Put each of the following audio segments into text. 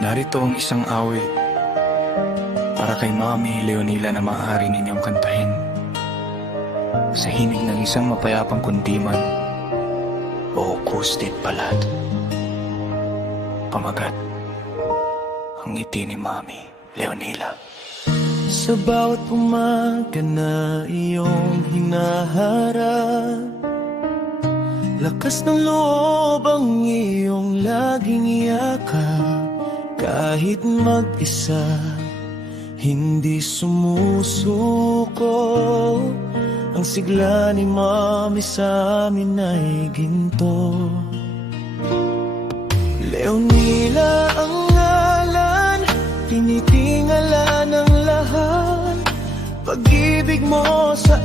Narito ang isang awit para kay Mami Leonila na maaari ninyong kantahin sa himig ng isang mapayapang kundiman o kustit palad. Pamagat, ang ngiti ni Mami Leonila. Sa bawat umaga na iyong hinaharap, lakas ng loob ang iyong laging yakap. Kahit mag-isa, hindi sumusuko. Ang sigla ni Mami sa amin ay ginto. Leonila ang ngalan, tinitingala ng lahat. Pag-ibig mo sa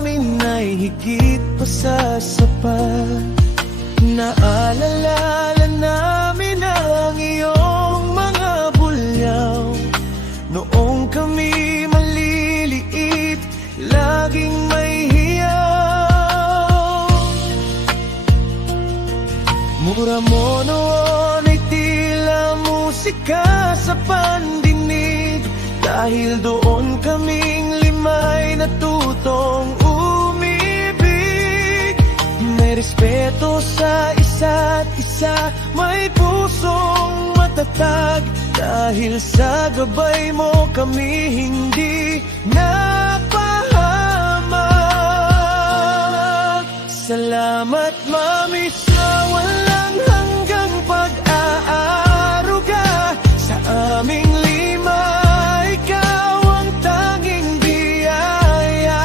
amin ay higit pa sa sapat. Naalala namin ang iyong mga bulyaw noong kami maliliit, laging may hiyaw. Mura mo noon ay tila musika sa pandinig, dahil doon kaming lima'y natutong umibig. May respeto sa isa't isa, may pusong matatag, dahil sa gabay mo kami hindi napahamak. Salamat Mami sa walang hanggang pag-aaruga sa aming lima. Ikaw ang tanging biyaya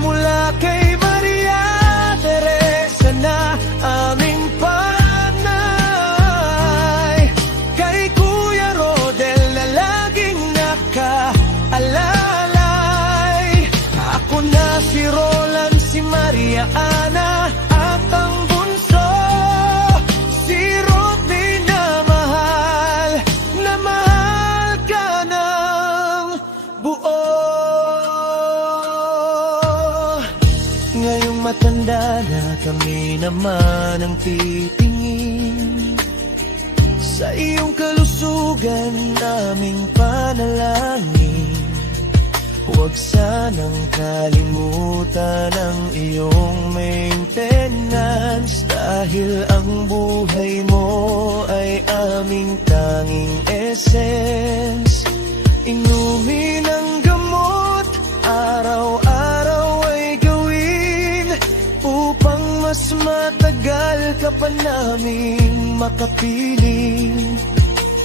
mula kay Maria Teresa na aming panay, kay Kuya Rodel na laging nakaalalay. Ako na si Roland, si Maria Ana, at ang bunso, si Rodney na mahal ka ng buo. Ngayong matanda na kami naman ang titingin sa iyong kalusugan, naming panalangin. Huwag sanang kalimutan ang iyong maintenance, dahil ang buhay mo ay aming tanging essence. Inumin ang gamot, araw-araw ay gawin, upang mas matagal ka pa naming makapiling.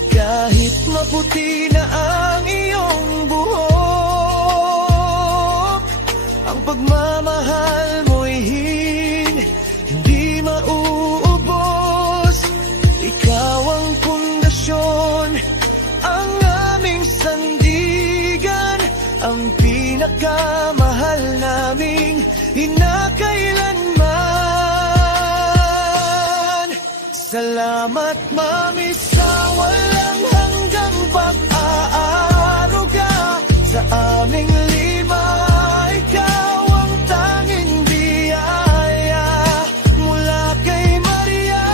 Kahit maputi na ang iyong buhok, ang pagmamahal mo'y hindi mauubos. Ikaw ang pundasyon, ang aming sandigan, ang pinakamahal naming hinakailanman. Salamat Mami sa walang hanggang pag-aaruga sa aming lima. Ikaw ang tanging biyaya mula kay Maria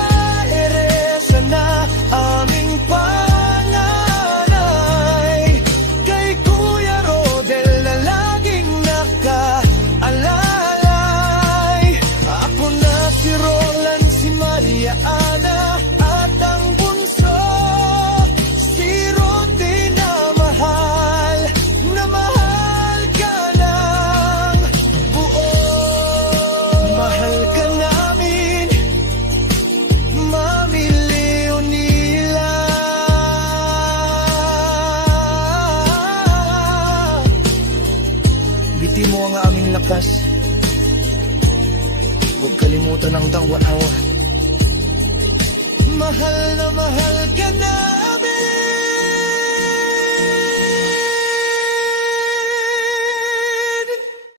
Teresa na aming panganay, kay Kuya Rodel na laging nakaalalay. Ako na si Roland, si Maria Ana, at ang bunso, si Rodney na mahal ka ng buo. Mahal ka namin, Mami Leonila. Biti mo ang aming lakas, huwag kalimutan ang tawa-awa.